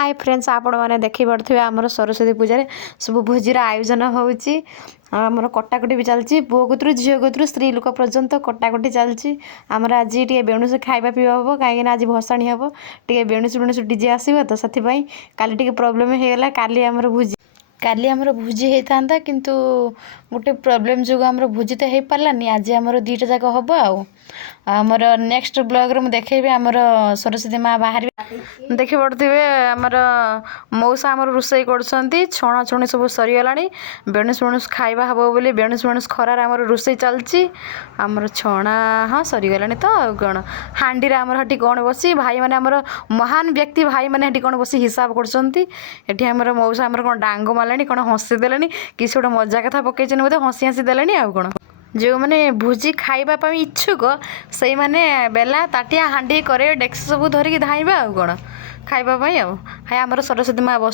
hi friends आपण मैंने देखी पड़े आमर सरस्वती पूजा सब भोजीर आयोजन होची आमर कटाकटी भी चलती पुओ कतरू झील कतरू स्त्री लोक पर्यंत कटाकटी चलती आमर आज टे बेणुस खाଇବା पिवा हम कहीं आज भसाणी हम टे बेणुस बेणुस डीजे आसो तो से काली टे प्रोब्लेम होगा काली आमर भोजी काली आमर भोजी होता था किंतु गोटे प्रोब्लेम जो आमर भोजी तो हो पारानी आज आमर दुईटा जाक हम आमर नेक्स्ट ब्लॉग रे देखेबी आमर सरस्वती माँ बाहर देखी पड़े आमर मौसा आमर रोषे कर छणा छुणी सब सरीगला बेणुस बेणुस खाଇବା हम बोली बेणुस बेणुस खरार आमर रोषे चलती आमर छणा हाँ सरीगला तो कौन हांडी आमर हटी कौन बसी भाई मैंने आमर महान व्यक्ति भाई मैंने हटी कौन बसी हिसाब कर मौसा आमर कौन डांग मारे कौन हसी देले कि गोटे मजा कथा पकई बोधे हसी हसी देले आउ कौन जो मैंने भोजी खाइबा इच्छुक से मैंने बेला ताटिया हांडी करे डेक्स सब धरिकी धाइबा आउ कौन खाइबा हाय आमर सरस्वती माँ बस